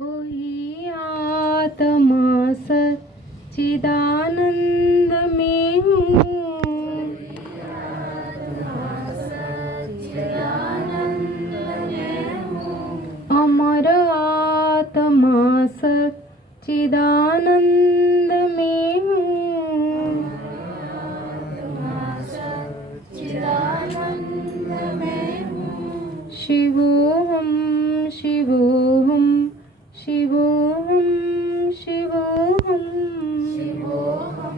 वही आत्मा सच्चिदानंद में हूँ। अमर आत्मा सच्चिदानंद में हूँ। शिवोहम शिवोहम शिवोहम शिवोहम शिवोहम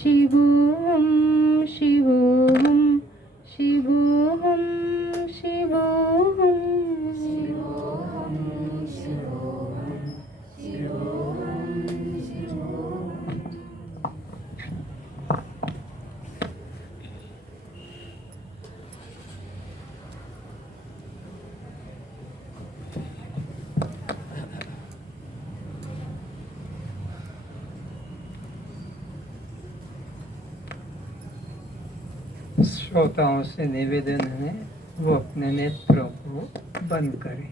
शिवोहम शिवोहम शिवोहम श्रोताओं से निवेदन है वो अपने नेत्रों को बंद करें।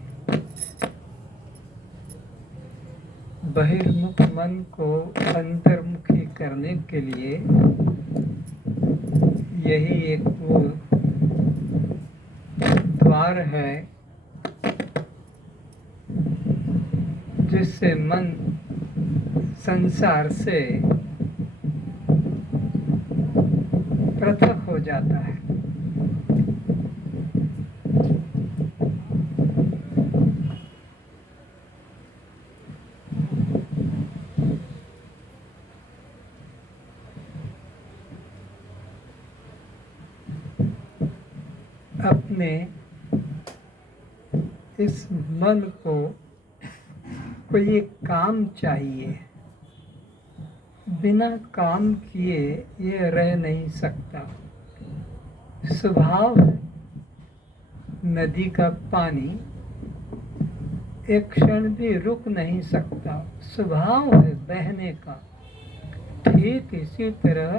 बहिर्मुख मन को अंतर्मुखी करने के लिए यही एक वो द्वार है जिससे मन संसार से पृथक हो जाता है। अपने इस मन को कोई एक काम चाहिए, बिना काम किए ये रह नहीं सकता। स्वभाव नदी का पानी एक क्षण भी रुक नहीं सकता, स्वभाव है बहने का। ठीक इसी तरह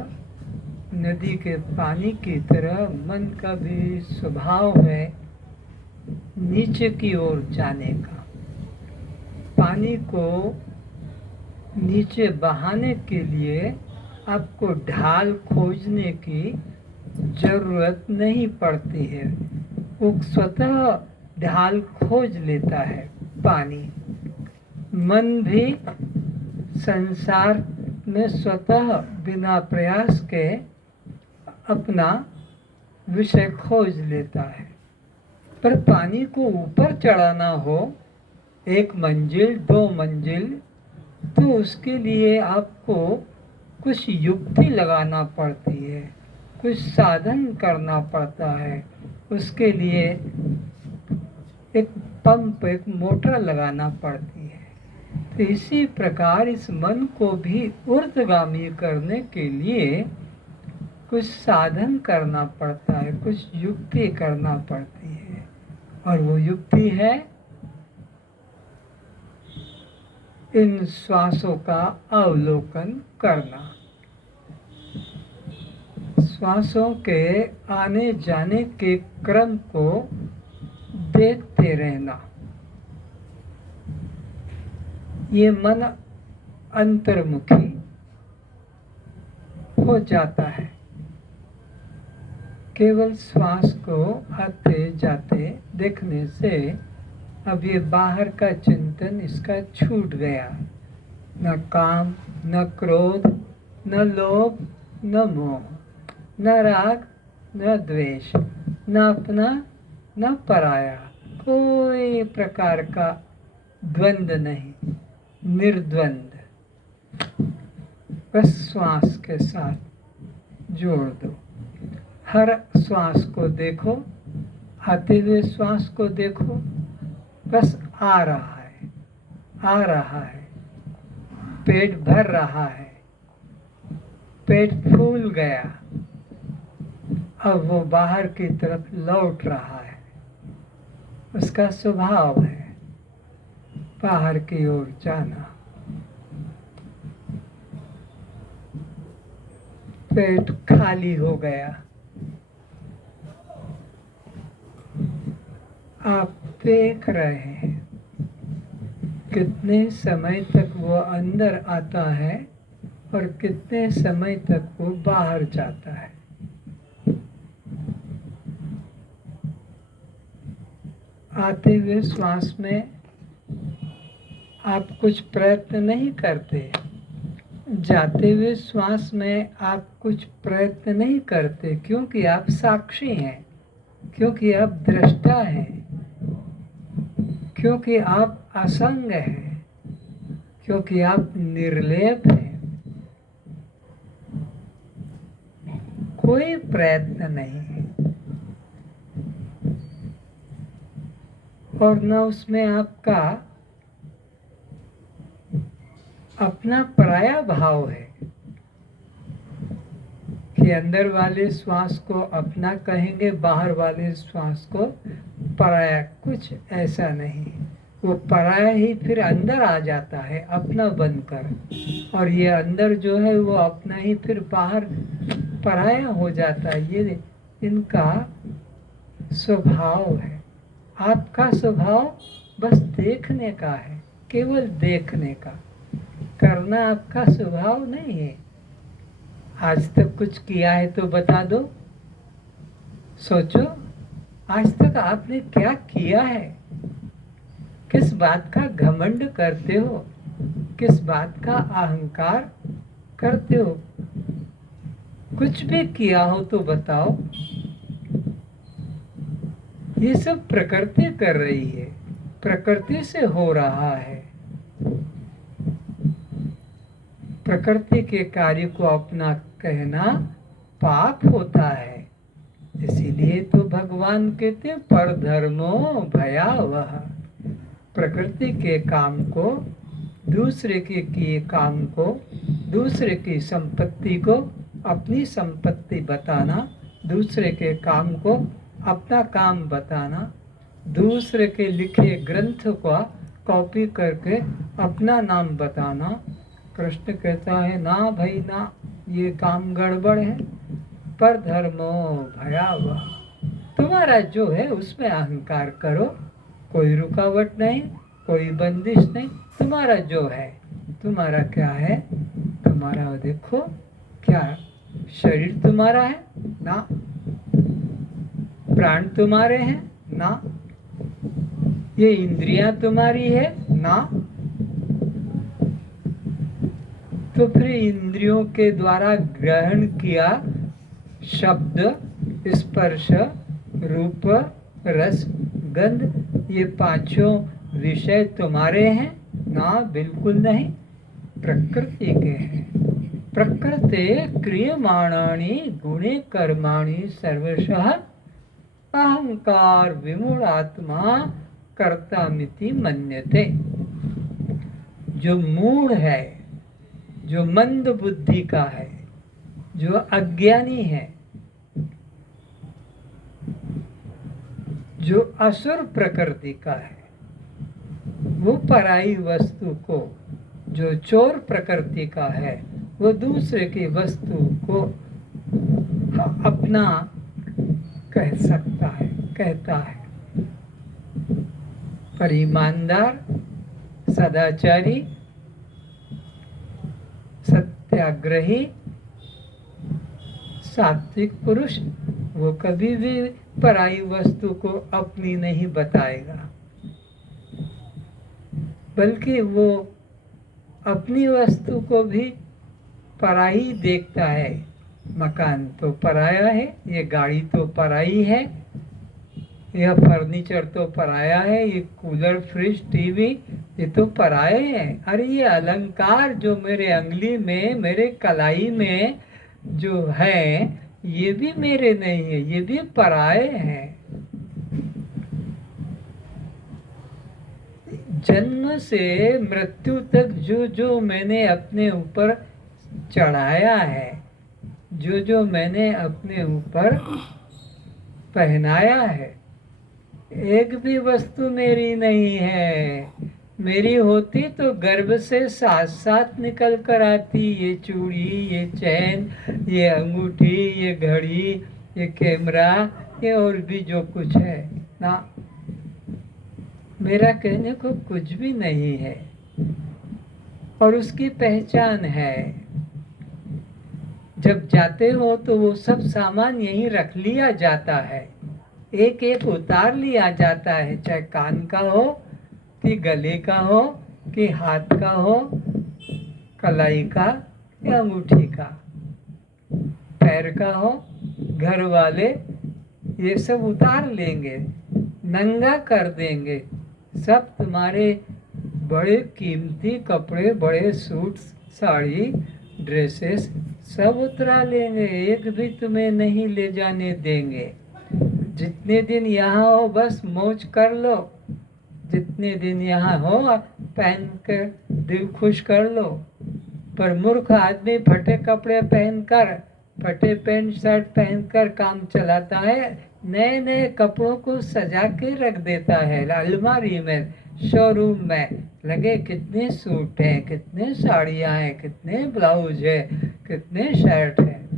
नदी के पानी की तरह मन का भी स्वभाव है नीचे की ओर जाने का। पानी को नीचे बहाने के लिए आपको ढाल खोजने की जरूरत नहीं पड़ती है, वो स्वतः ढाल खोज लेता है पानी। मन भी संसार में स्वतः बिना प्रयास के अपना विषय खोज लेता है। पर पानी को ऊपर चढ़ाना हो, एक मंजिल 2 मंजिल, तो उसके लिए आपको कुछ युक्ति लगाना पड़ती है, कुछ साधन करना पड़ता है। उसके लिए एक पंप, एक मोटर लगाना पड़ती है। तो इसी प्रकार इस मन को भी ऊर्ध्वगामी करने के लिए कुछ साधन करना पड़ता है, कुछ युक्ति करना पड़ती है। और वो युक्ति है इन श्वासों का अवलोकन करना, श्वासों के आने जाने के क्रम को देखते रहना। ये मन अंतर्मुखी हो जाता है। केवल श्वास को आते जाते देखने से अब ये बाहर का चिंतन इसका छूट गया। न काम, न क्रोध, न लोभ, न मोह, न राग, न द्वेष, न अपना न पराया, कोई प्रकार का द्वंद्व नहीं, निर्द्वंद। बस श्वास के साथ जोड़ दो। हर श्वास को देखो, आते हुए श्वास को देखो, बस आ रहा है, आ रहा है, पेट भर रहा है, पेट फूल गया, अब वो बाहर की तरफ लौट रहा है। उसका स्वभाव है बाहर की ओर जाना। पेट खाली हो गया, आप देख रहे हैं कितने समय तक वो अंदर आता है और कितने समय तक वो बाहर जाता है। आते हुए श्वास में आप कुछ प्रयत्न नहीं करते, जाते हुए श्वास में आप कुछ प्रयत्न नहीं करते, क्योंकि आप साक्षी हैं, क्योंकि आप दृष्टा हैं, क्योंकि आप असंग हैं, क्योंकि आप निर्लेप हैं। कोई प्रयत्न नहीं है और न उसमें आपका अपना पराया भाव है कि अंदर वाले श्वास को अपना कहेंगे, बाहर वाले श्वास को पराया। कुछ ऐसा नहीं, वो पराया ही फिर अंदर आ जाता है अपना बनकर, और ये अंदर जो है वो अपना ही फिर बाहर पराया हो जाता है। ये इनका स्वभाव है। आपका स्वभाव बस देखने का है, केवल देखने का, करना आपका स्वभाव नहीं है। आज तक कुछ किया है तो बता दो, सोचो आज तक आपने क्या किया है, किस बात का घमंड करते हो, किस बात का अहंकार करते हो। कुछ भी किया हो तो बताओ। ये सब प्रकृति कर रही है, प्रकृति से हो रहा है। प्रकृति के कार्य को अपना कहना पाप होता है। इसीलिए तो भगवान कहते परधर्मो भयावह। प्रकृति के काम को, दूसरे के किए काम को, दूसरे की संपत्ति को अपनी संपत्ति बताना, दूसरे के काम को अपना काम बताना, दूसरे के लिखे ग्रंथ को कॉपी करके अपना नाम बताना। कृष्ण कहता है ना भाई ना, ये काम गड़बड़ है। पर धर्मो भयावह। तुम्हारा जो है उसमें अहंकार करो, कोई रुकावट नहीं, कोई बंदिश नहीं। तुम्हारा जो है, तुम्हारा क्या है, तुम्हारा देखो क्या शरीर तुम्हारा है ना, प्राण तुम्हारे हैं ना, ये इंद्रियां तुम्हारी है ना। तो फिर इंद्रियों के द्वारा ग्रहण किया शब्द, स्पर्श, रूप, रस, गंध, ये पांचों विषय तुम्हारे हैं ना, बिल्कुल नहीं, प्रकृति के हैं। प्रकृते क्रियमाणानि गुणे कर्माणि सर्वशः अहंकार विमूढ़ात्मा कर्तामिति मन्यते। जो मूढ़ है, जो मंद बुद्धि का है, जो अज्ञानी है, जो असुर प्रकृति का है, वो पराई वस्तु को, जो चोर प्रकृति का है, वो दूसरे की वस्तु को अपना कह सकता है, कहता है। पर ईमानदार, सदाचारी, सत्याग्रही, सात्विक पुरुष, वो कभी भी पराई वस्तु को अपनी नहीं बताएगा, बल्कि वो अपनी वस्तु को भी पराई देखता है। मकान तो पराया है, ये गाड़ी तो पराई है, यह फर्नीचर तो पराया है, ये कूलर, फ्रिज, टीवी, ये तो पराए हैं। अरे ये अलंकार जो मेरे अंगली में, मेरे कलाई में जो है, ये भी मेरे नहीं है, ये भी पराए हैं। जन्म से मृत्यु तक जो जो मैंने अपने ऊपर चढ़ाया है, जो जो मैंने अपने ऊपर पहनाया है, एक भी वस्तु मेरी नहीं है। मेरी होती तो गर्भ से साथ साथ निकल कर आती। ये चूड़ी, ये चैन, ये अंगूठी, ये घड़ी, ये कैमरा, ये और भी जो कुछ है ना, मेरा कहने को कुछ भी नहीं है और उसकी पहचान है। जब जाते हो तो वो सब सामान यहीं रख लिया जाता है, एक एक उतार लिया जाता है, चाहे कान का हो कि गले का हो कि हाथ का हो, कलाई का या अंगूठी का, पैर का हो। घर वाले ये सब उतार लेंगे, नंगा कर देंगे। सब तुम्हारे बड़े कीमती कपड़े, बड़े सूट, साड़ी, ड्रेसेस सब उतरा लेंगे, एक भी तुम्हें नहीं ले जाने देंगे। जितने दिन यहाँ हो बस मौज कर लो, जितने दिन यहाँ हो पहन कर दिल खुश कर लो। पर मूर्ख आदमी फटे कपड़े पहनकर, फटे पैंट शर्ट पहनकर काम चलाता है, नए नए कपड़ों को सजा के रख देता है अलमारी में, शोरूम में। लगे कितने सूट हैं, कितने साड़ियाँ हैं, कितने ब्लाउज है, कितने शर्ट है।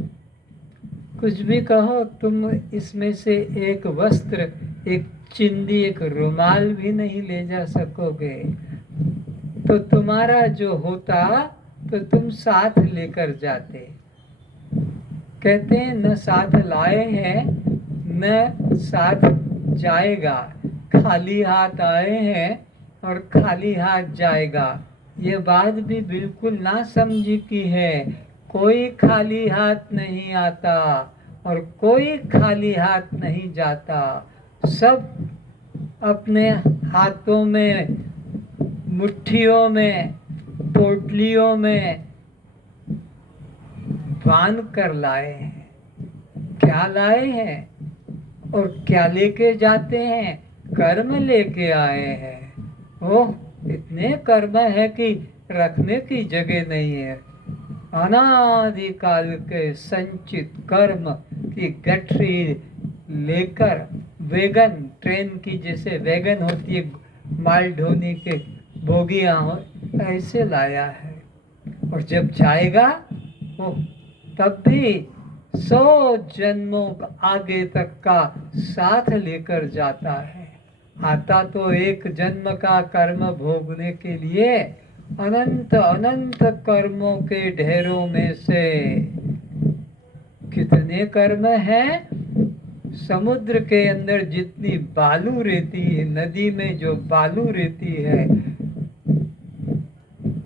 कुछ भी कहो, तुम इसमें से एक वस्त्र, एक चिंदी, एक रुमाल भी नहीं ले जा सकोगे। तो तुम्हारा जो होता तो तुम साथ लेकर जाते। कहते हैं न साथ लाए हैं न साथ जाएगा, खाली हाथ आए हैं और खाली हाथ जाएगा। ये बात भी बिल्कुल ना समझी की है। कोई खाली हाथ नहीं आता और कोई खाली हाथ नहीं जाता। सब अपने हाथों में, मुट्ठियों में, पोटलियों में बांध कर लाए हैं। क्या लाए हैं और क्या लेके जाते हैं? कर्म लेके आए हैं। ओह, इतने कर्म है कि रखने की जगह नहीं है। अनादिकाल के संचित कर्म की गठरी लेकर, वैगन, ट्रेन की जैसे वैगन होती है, माल ढोने के बोगियां हो, ऐसे लाया है। और जब जाएगा वो तब भी 100 जन्मों आगे तक का साथ लेकर जाता है। आता तो एक जन्म का कर्म भोगने के लिए, अनंत अनंत कर्मों के ढेरों में से कितने कर्म हैं। समुद्र के अंदर जितनी बालू रहती है, नदी में जो बालू रहती है,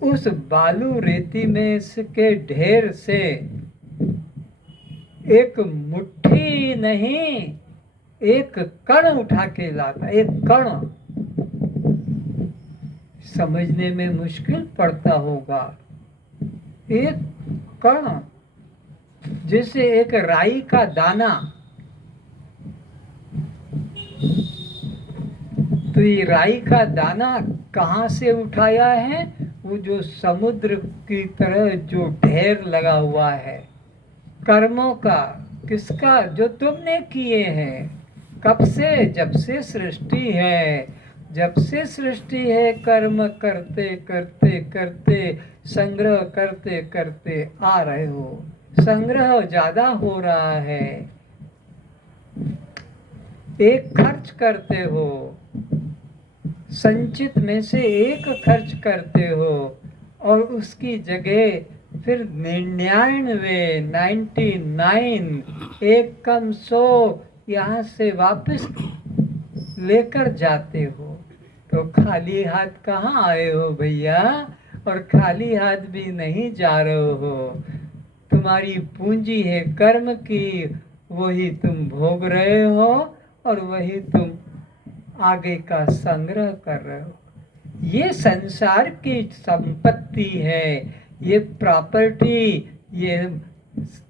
उस बालू रेती में के ढेर से एक मुट्ठी नहीं, एक कण उठा के लाता। एक कण समझने में मुश्किल पड़ता होगा। एक कण जैसे एक राई का दाना। तो ये राई का दाना कहाँ से उठाया है? वो जो समुद्र की तरह जो ढेर लगा हुआ है कर्मों का। किसका? जो तुमने किए हैं। कब से? जब से सृष्टि है। जब से सृष्टि है, कर्म करते करते करते, संग्रह करते करते आ रहे हो। संग्रह ज्यादा हो रहा है, एक खर्च करते हो, संचित में से एक खर्च करते हो और उसकी जगह फिर 99 एक कम 100 यहाँ से वापस लेकर जाते हो। तो खाली हाथ कहाँ आए हो भैया? और खाली हाथ भी नहीं जा रहे हो। तुम्हारी पूंजी है कर्म की, वही तुम भोग रहे हो और वही तुम आगे का संग्रह कर रहे हो। ये संसार की संपत्ति है, ये प्रॉपर्टी, ये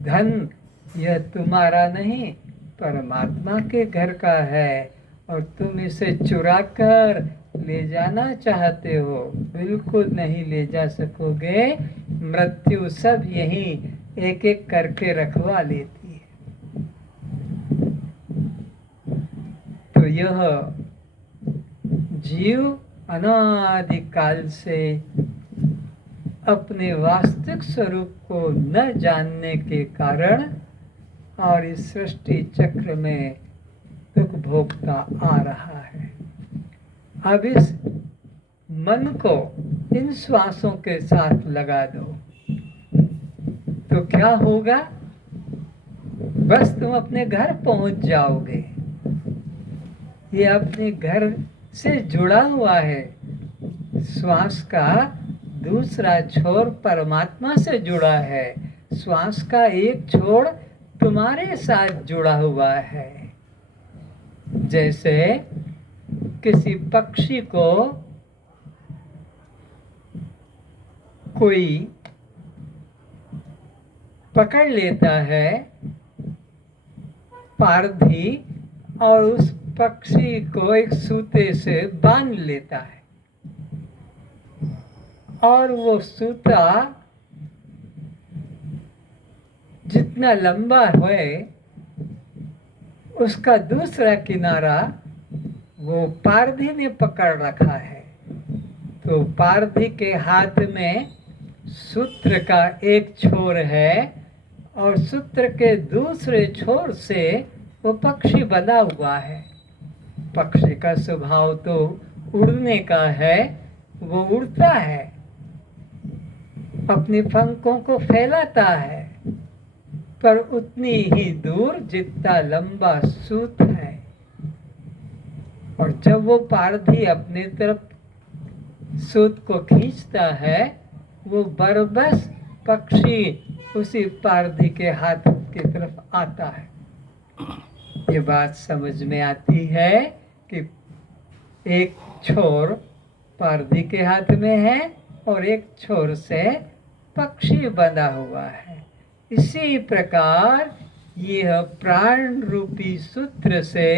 धन, यह तुम्हारा नहीं, परमात्मा के घर का है। और तुम इसे चुरा कर ले जाना चाहते हो, बिल्कुल नहीं ले जा सकोगे। मृत्यु सब यहीं एक एक करके रखवा लेती है। तो यह जीव अनादिकाल से अपने वास्तविक स्वरूप को न जानने के कारण और इस सृष्टि चक्र में दुख भोगता आ रहा है। अब इस मन को इन श्वासों के साथ लगा दो, तो क्या होगा? बस तुम अपने घर पहुंच जाओगे। ये अपने घर से जुड़ा हुआ है। श्वास का दूसरा छोर परमात्मा से जुड़ा है। श्वास का एक छोर तुम्हारे साथ जुड़ा हुआ है। जैसे किसी पक्षी को कोई पकड़ लेता है, पारधी, और उस पक्षी को एक सूते से बांध लेता है, और वो सूता जितना लंबा है उसका दूसरा किनारा वो पारधी ने पकड़ रखा है। तो पारधी के हाथ में सूत्र का एक छोर है और सूत्र के दूसरे छोर से वो पक्षी बंधा हुआ है। पक्षी का स्वभाव तो उड़ने का है, वो उड़ता है, अपने पंखों को फैलाता है, पर उतनी ही दूर जितना लंबा सूत है। और जब वो पारधी अपने तरफ सूत को खींचता है, वो बरबस पक्षी उसी पारधी के हाथ की तरफ आता है। ये बात समझ में आती है कि एक छोर पारधी के हाथ में है और एक छोर से पक्षी बंधा हुआ है। इसी प्रकार यह प्राण रूपी सूत्र से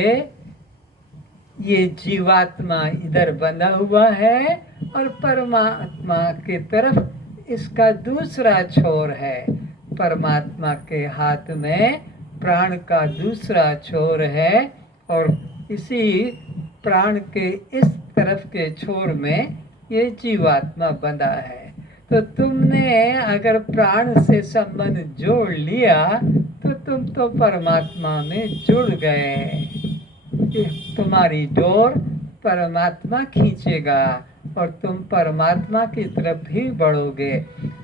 ये जीवात्मा इधर बंधा हुआ है और परमात्मा की तरफ इसका दूसरा छोर है। परमात्मा के हाथ में प्राण का दूसरा छोर है और इसी प्राण के इस तरफ के छोर में ये जीवात्मा बंधा है। तो तुमने अगर प्राण से संबंध जोड़ लिया तो तुम तो परमात्मा में जुड़ गए। तुम्हारी डोर परमात्मा खींचेगा और तुम परमात्मा की तरफ ही बढ़ोगे।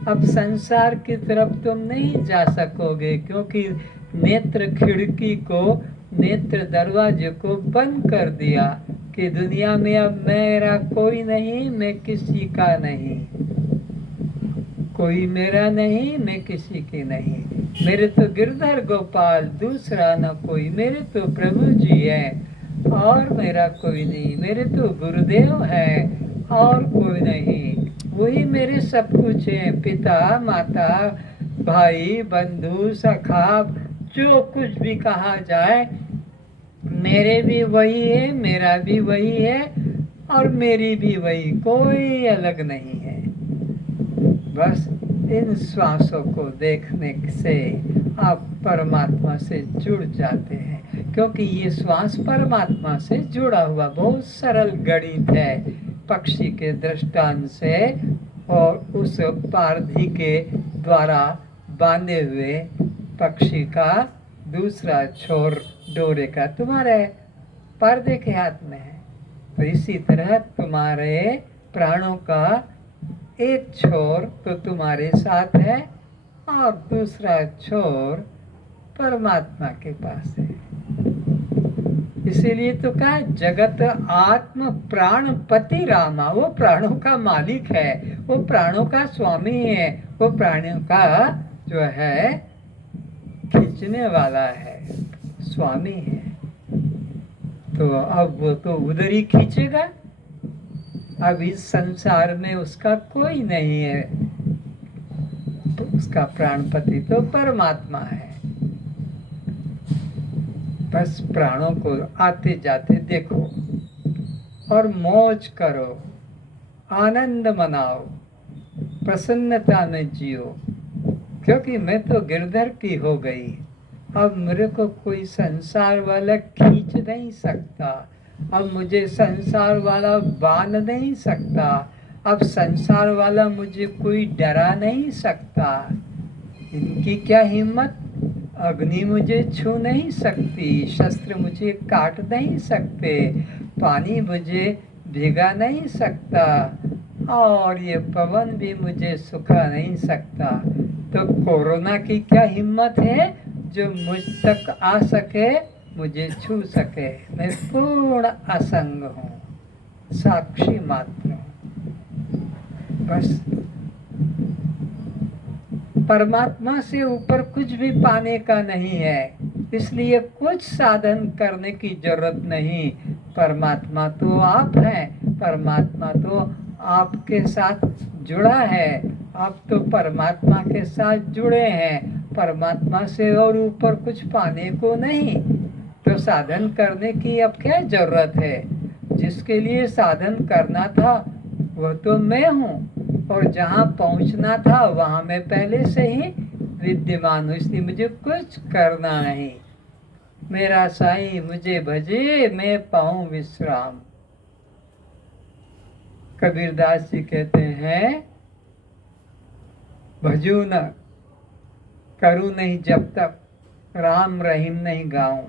अब संसार की तरफ तुम नहीं जा सकोगे, क्योंकि नेत्र खिड़की को, नेत्र दरवाजे को बंद कर दिया कि दुनिया में अब मेरा कोई नहीं, मैं किसी का नहीं, कोई मेरा नहीं, मैं किसी की नहीं। मेरे तो गिरधर गोपाल, दूसरा न कोई, मेरे तो प्रभु जी है और मेरा कोई नहीं, मेरे तो गुरुदेव है और कोई नहीं, वही मेरे सब कुछ है। पिता, माता, भाई, बंधु, सखा, जो कुछ भी कहा जाए, मेरे भी वही है, मेरा भी वही है और मेरी भी वही, कोई अलग नहीं है। बस इन श्वासों को देखने से आप परमात्मा से जुड़ जाते हैं, क्योंकि ये श्वास परमात्मा से जुड़ा हुआ बहुत सरल गणित है। पक्षी के दृष्टांत से और उस पारधी के द्वारा बांधे हुए पक्षी का दूसरा छोर डोरे का तुम्हारे पर्दे के हाथ में है। तो इसी तरह तुम्हारे प्राणों का एक छोर तो तुम्हारे साथ है और दूसरा छोर परमात्मा के पास है। इसीलिए तो कहा जगत आत्म प्राणपति रामा, वो प्राणों का मालिक है, वो प्राणों का स्वामी है, वो प्राणियों का जो है खींचने वाला है, स्वामी है। तो अब वो तो उधर ही खींचेगा। अब इस संसार में उसका कोई नहीं है, तो उसका प्राणपति तो परमात्मा है। बस प्राणों को आते जाते देखो और मौज करो, आनंद मनाओ, प्रसन्नता में जियो, क्योंकि मैं तो गिरधर की हो गई। अब मेरे को कोई संसार वाला खींच नहीं सकता, अब मुझे संसार वाला बांध नहीं सकता, अब संसार वाला मुझे कोई डरा नहीं सकता। इनकी क्या हिम्मत, अग्नि मुझे छू नहीं सकती, शस्त्र मुझे काट नहीं सकते, पानी मुझे भिगा नहीं सकता और ये पवन भी मुझे सुखा नहीं सकता। तो कोरोना की क्या हिम्मत है जो मुझ तक आ सके, मुझे छू सके। मैं पूर्ण असंग हूँ, साक्षी मात्र हूँ। बस परमात्मा से ऊपर कुछ भी पाने का नहीं है, इसलिए कुछ साधन करने की जरूरत नहीं। परमात्मा तो आप हैं, परमात्मा तो आपके साथ जुड़ा है, आप तो परमात्मा के साथ जुड़े हैं। परमात्मा से और ऊपर कुछ पाने को नहीं, तो साधन करने की अब क्या जरूरत है। जिसके लिए साधन करना था वह तो मैं हूँ, और जहाँ पहुँचना था वहाँ मैं पहले से ही विद्यमान हूँ, इसलिए मुझे कुछ करना नहीं। मेरा साईं मुझे भजे, मैं पाऊँ विश्राम। कबीरदास जी कहते हैं, भजू न करूँ नहीं जब तक, राम रहीम नहीं गाऊं।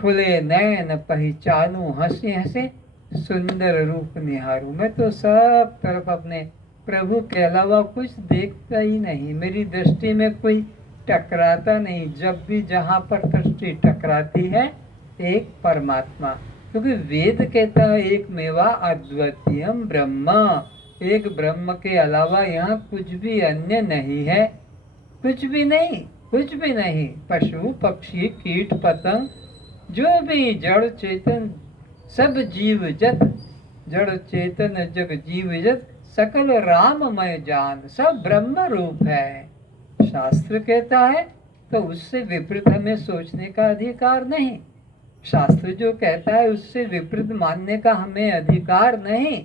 खुले नैन पहचानूं, हंसी हंसी सुंदर रूप निहारूं। मैं तो सब तरफ अपने प्रभु के अलावा कुछ देखता ही नहीं, मेरी दृष्टि में कोई टकराता नहीं। जब भी जहाँ पर दृष्टि टकराती है एक परमात्मा, क्योंकि वेद कहता है एक मेवा अद्वितीयम ब्रह्म, एक ब्रह्म के अलावा यहाँ कुछ भी अन्य नहीं है। कुछ भी नहीं, कुछ भी नहीं। पशु पक्षी कीट पतंग जो भी जड़ चेतन सब जीव जत, जड़ चेतन जग जीव जत सकल राममय जान, सब ब्रह्म रूप है। शास्त्र कहता है तो उससे विपरीत हमें सोचने का अधिकार नहीं। शास्त्र जो कहता है उससे विपरीत मानने का हमें अधिकार नहीं,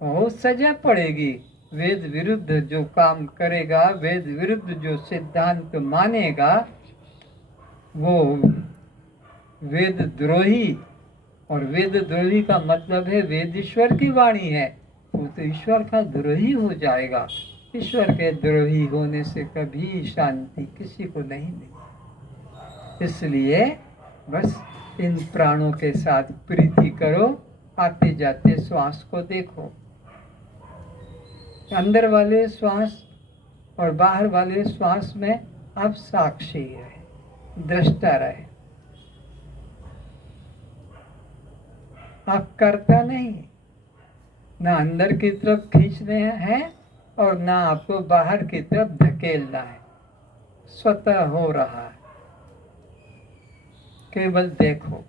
बहुत सजा पड़ेगी। वेद विरुद्ध जो काम करेगा, वेद विरुद्ध जो सिद्धांत मानेगा, वो वेद द्रोही, और वेद द्रोही का मतलब है वेद ईश्वर की वाणी है, वो तो ईश्वर का द्रोही हो जाएगा। ईश्वर के द्रोही होने से कभी शांति किसी को नहीं मिली। इसलिए बस इन प्राणों के साथ प्रीति करो, आते जाते श्वास को देखो। अंदर वाले श्वास और बाहर वाले श्वास में आप साक्षी रहे, दृष्टा रहे। आप करता नहीं, ना अंदर की तरफ खींचने हैं और ना आपको बाहर की तरफ धकेलना है, स्वतः हो रहा है। केवल देखो।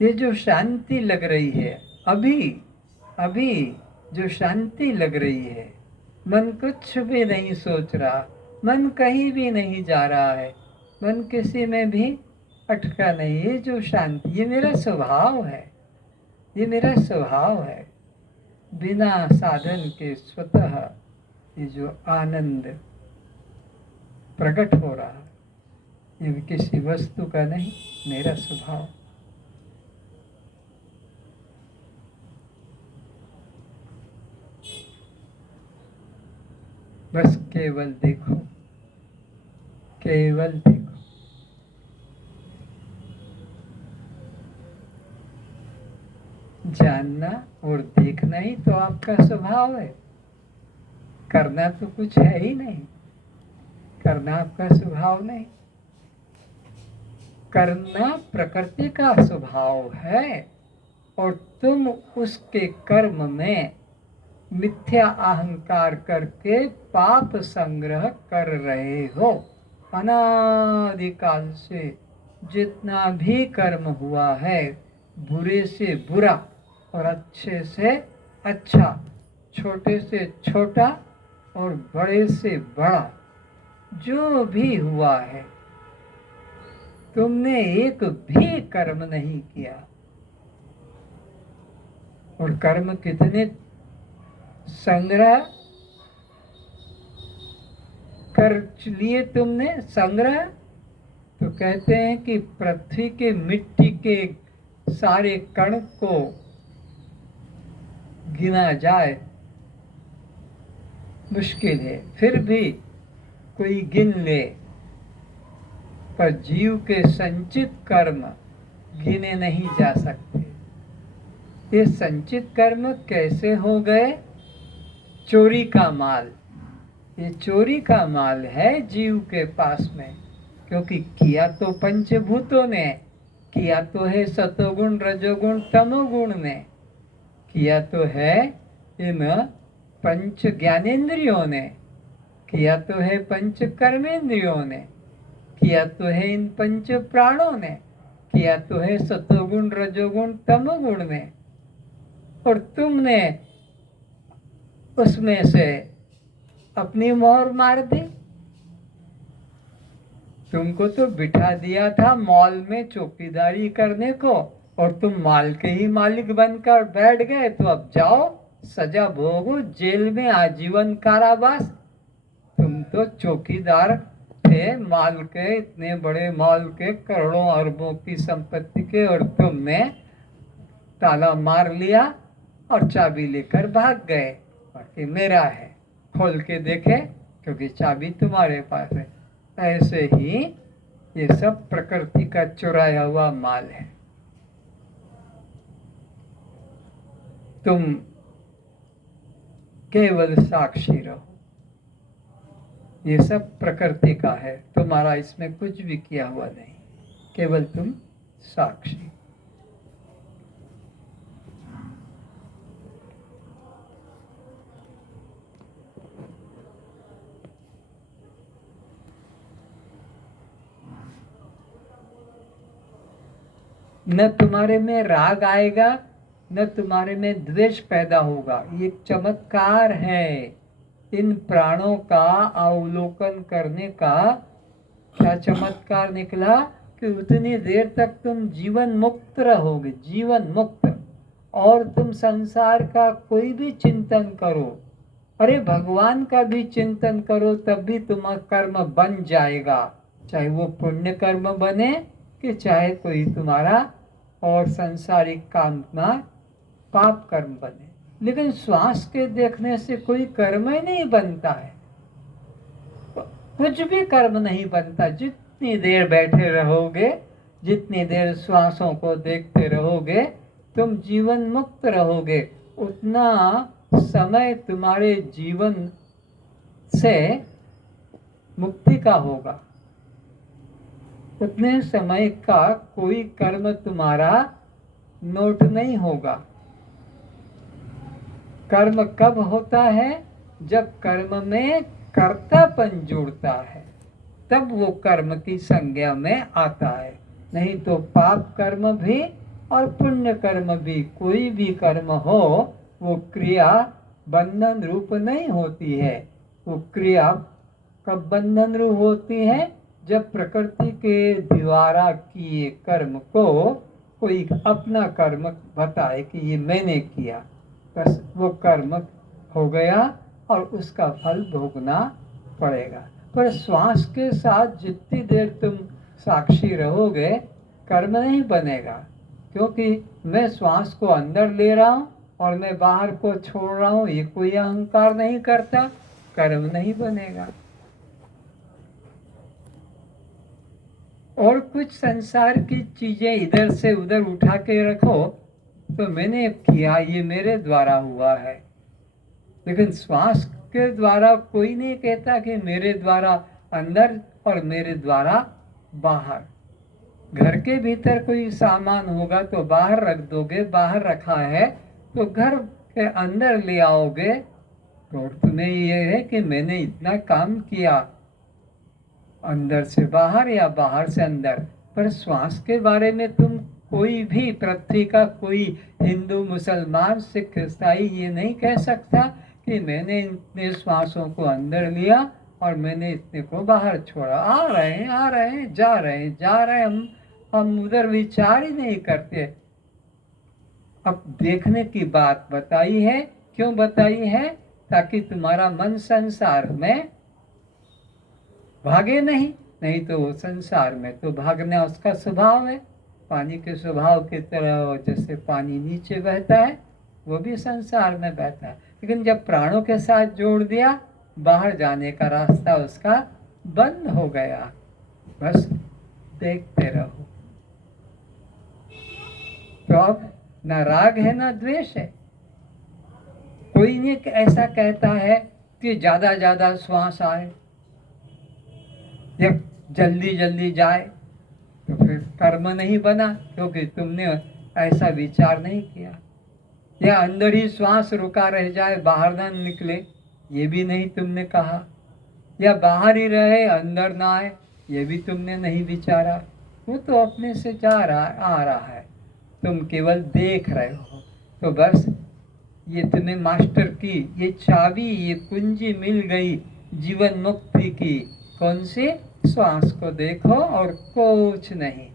ये जो शांति लग रही है अभी अभी, जो शांति लग रही है, मन कुछ भी नहीं सोच रहा, मन कहीं भी नहीं जा रहा है, मन किसी में भी अटका नहीं। ये जो शांति, ये मेरा स्वभाव है, ये मेरा स्वभाव है। बिना साधन के स्वतः ये जो आनंद प्रकट हो रहा है, ये किसी वस्तु का नहीं, मेरा स्वभाव। बस केवल देखो, केवल देखो। जानना और देखना ही तो आपका स्वभाव है, करना तो कुछ है ही नहीं, करना आपका स्वभाव नहीं। करना प्रकृति का स्वभाव है, और तुम उसके कर्म में मिथ्या अहंकार करके पाप संग्रह कर रहे हो। अनादिकाल से जितना भी कर्म हुआ है, बुरे से बुरा और अच्छे से अच्छा, छोटे से छोटा और बड़े से बड़ा, जो भी हुआ है, तुमने एक भी कर्म नहीं किया। और कर्म कितने संग्रह कर लिए तुमने? संग्रह तो कहते हैं कि पृथ्वी के मिट्टी के सारे कण को गिना जाए मुश्किल है, फिर भी कोई गिन ले पर जीव के संचित कर्म गिने नहीं जा सकते। ये संचित कर्म कैसे हो गए? चोरी का माल। ये चोरी का माल है जीव के पास में, क्योंकि किया तो पंचभूतों ने, किया तो है सतोगुण रजोगुण तमोगुण ने, किया तो है इन पंच ज्ञानेंद्रियों ने, किया तो है पंच कर्मेंद्रियों ने, किया तो है इन पंच प्राणों ने, किया तो है सतोगुण रजोगुण तमोगुण ने। और तुमने उसमें से अपनी मोहर मार दी। तुमको तो बिठा दिया था मॉल में चौकीदारी करने को, और तुम माल के ही मालिक बनकर बैठ गए। तो अब जाओ, सजा भोगो, जेल में आजीवन कारावास। तुम तो चौकीदार थे माल के, इतने बड़े माल के, करोड़ों अरबों की संपत्ति के, और तुमने ताला मार लिया और चाबी लेकर भाग गए। बाकी मेरा है, खोल के देखे, क्योंकि चाबी तुम्हारे पास है। ऐसे ही ये सब प्रकृति का चुराया हुआ माल है। तुम केवल साक्षी रहो। ये सब प्रकृति का है, तुम्हारा इसमें कुछ भी किया हुआ नहीं, केवल तुम साक्षी। न तुम्हारे में राग आएगा, न तुम्हारे में द्वेष पैदा होगा। ये एक चमत्कार है इन प्राणों का अवलोकन करने का। क्या चमत्कार निकला कि उतनी देर तक तुम जीवन मुक्त रहोगे, जीवन मुक्त। और तुम संसार का कोई भी चिंतन करो, अरे भगवान का भी चिंतन करो, तब भी तुम्हारा कर्म बन जाएगा, चाहे वो पुण्य कर्म बने कि चाहे कोई तुम्हारा और संसारिक कामना पाप कर्म बने। लेकिन श्वास के देखने से कोई कर्म ही नहीं बनता है, कुछ भी कर्म नहीं बनता। जितनी देर बैठे रहोगे, जितनी देर श्वासों को देखते रहोगे, तुम जीवन मुक्त रहोगे। उतना समय तुम्हारे जीवन से मुक्ति का होगा। उतने समय का कोई कर्म तुम्हारा नोट नहीं होगा। कर्म कब होता है? जब कर्म में कर्तापन जुड़ता है, तब वो कर्म की संज्ञा में आता है। नहीं तो पाप कर्म भी और पुण्य कर्म भी, कोई भी कर्म हो, वो क्रिया बंधन रूप नहीं होती है। वो क्रिया कब बंधन रूप होती है? जब प्रकृति के द्वारा किए कर्म को कोई अपना कर्म बताए कि ये मैंने किया, बस वो कर्म हो गया और उसका फल भोगना पड़ेगा। पर श्वास के साथ जितनी देर तुम साक्षी रहोगे, कर्म नहीं बनेगा, क्योंकि मैं श्वास को अंदर ले रहा हूँ और मैं बाहर को छोड़ रहा हूँ, ये कोई अहंकार नहीं करता, कर्म नहीं बनेगा। और कुछ संसार की चीजें इधर से उधर उठा के रखो, तो मैंने किया, ये मेरे द्वारा हुआ है। लेकिन श्वास के द्वारा कोई नहीं कहता कि मेरे द्वारा अंदर और मेरे द्वारा बाहर। घर के भीतर कोई सामान होगा तो बाहर रख दोगे, बाहर रखा है तो घर के अंदर ले आओगे, तो तुम्हें ये है कि मैंने इतना काम किया, अंदर से बाहर या बाहर से अंदर। पर श्वास के बारे में तुम कोई भी, पृथ्वी का कोई हिंदू मुसलमान सिख ईसाई ये नहीं कह सकता कि मैंने इतने श्वासों को अंदर लिया और मैंने इतने को बाहर छोड़ा। आ रहे हैं, जा रहे हैं, हम उधर विचार ही नहीं करते। अब देखने की बात बताई है। क्यों बताई है? ताकि तुम्हारा मन संसार में भागे नहीं तो वो संसार में तो भागना उसका स्वभाव है। पानी के स्वभाव की तरह जैसे पानी नीचे बहता है, वो भी संसार में बहता है। लेकिन जब प्राणों के साथ जोड़ दिया, बाहर जाने का रास्ता उसका बंद हो गया। बस देखते रहो। तो अब न राग है न द्वेष है। कोई नहीं ऐसा कहता है कि ज्यादा ज्यादा श्वास आए या जल्दी जल्दी जाए, तो फिर कर्म नहीं बना, क्योंकि तुमने ऐसा विचार नहीं किया। या अंदर ही श्वास रुका रह जाए, बाहर ना निकले, ये भी नहीं तुमने कहा। या बाहर ही रहे, अंदर ना आए, ये भी तुमने नहीं विचारा। वो तो अपने से आ रहा है, तुम केवल देख रहे हो। तो बस ये तुम्हें मास्टर की ये चाबी, ये कुंजी मिल गई जीवन मुक्ति की। कौन सी? श्वास को देखो और कुछ नहीं।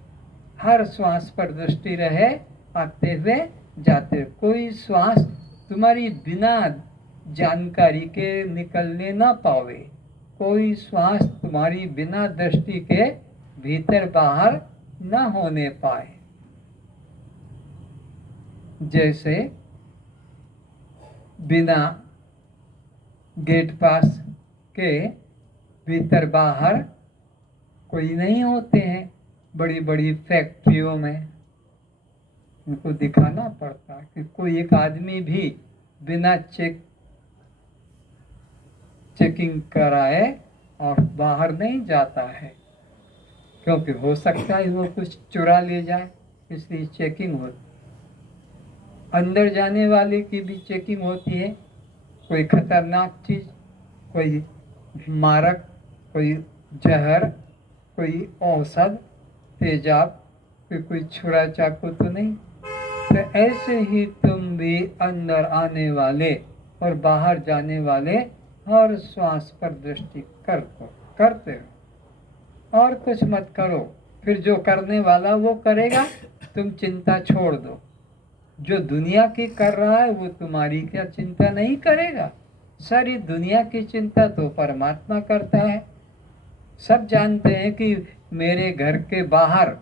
हर श्वास पर दृष्टि रहे, आते हुए जाते। कोई श्वास तुम्हारी बिना जानकारी के निकलने ना पावे। कोई श्वास तुम्हारी बिना दृष्टि के भीतर बाहर न होने पाए। जैसे बिना गेट पास के भीतर बाहर कोई नहीं होते हैं। बड़ी बड़ी फैक्ट्रियों में उनको दिखाना पड़ता है कि कोई एक आदमी भी बिना चेकिंग कराए और बाहर नहीं जाता है, क्योंकि हो सकता है वो कुछ चुरा ले जाए, इसलिए चेकिंग होती। अंदर जाने वाले की भी चेकिंग होती है। कोई खतरनाक चीज, कोई मारक, कोई जहर, कोई औषध, तेजाब, कोई छुरा चाकू तो नहीं। तो ऐसे ही तुम भी अंदर आने वाले और बाहर जाने वाले हर श्वास पर दृष्टि करते हो और कुछ मत करो। फिर जो करने वाला वो करेगा, तुम चिंता छोड़ दो। जो दुनिया की कर रहा है वो तुम्हारी क्या चिंता नहीं करेगा। सारी दुनिया की चिंता तो परमात्मा करता है। सब जानते हैं कि मेरे घर के बाहर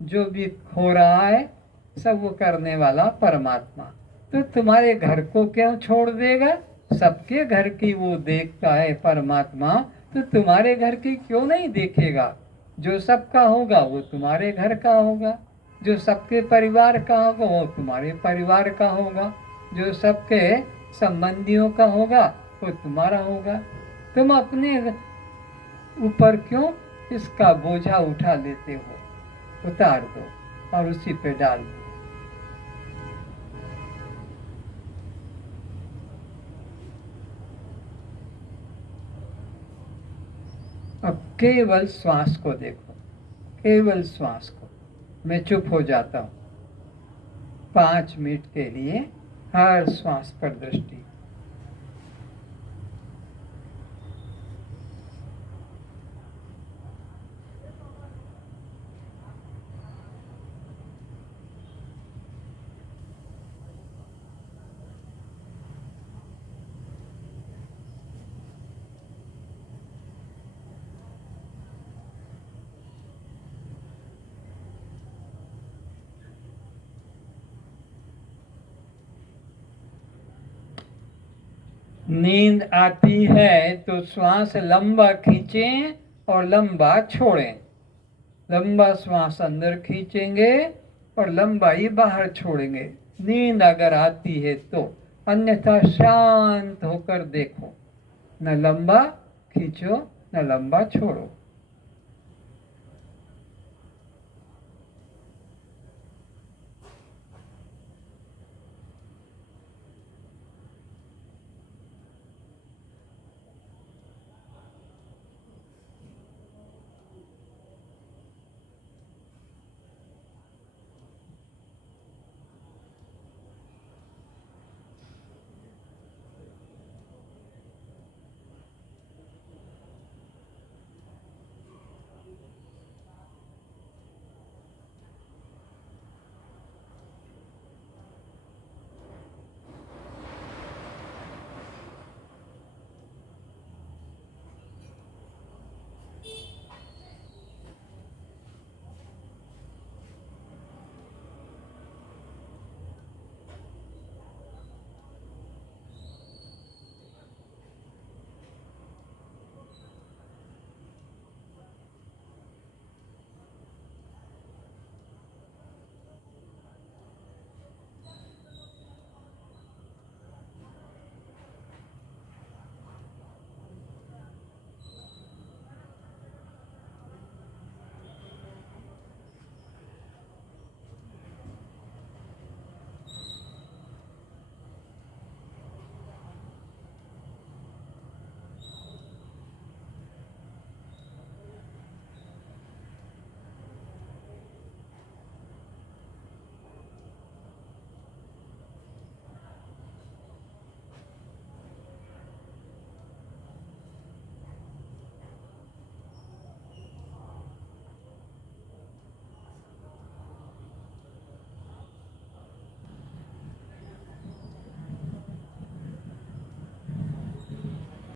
जो भी हो रहा है सब वो करने वाला परमात्मा। तो तुम्हारे घर को क्यों छोड़ देगा? सबके घर की वो देखता है परमात्मा, तो तुम्हारे घर की क्यों नहीं देखेगा? जो सबका होगा वो तुम्हारे घर का होगा, जो सबके परिवार का होगा वो तुम्हारे परिवार का होगा, जो सबके संबंधियों का होगा वो तुम्हारा होगा। तुम अपने ऊपर क्यों इसका बोझा उठा लेते हो? उतार दो और उसी पे डाल दो। अब केवल श्वास को देखो, केवल श्वास को। मैं चुप हो जाता हूँ 5 मिनट के लिए, हर श्वास पर दृष्टि। नींद आती है तो श्वास लंबा खींचें और लंबा छोड़ें। लंबा श्वास अंदर खींचेंगे और लंबा ही बाहर छोड़ेंगे। नींद अगर आती है तो, अन्यथा शांत होकर देखो। न लंबा खींचो न लंबा छोड़ो।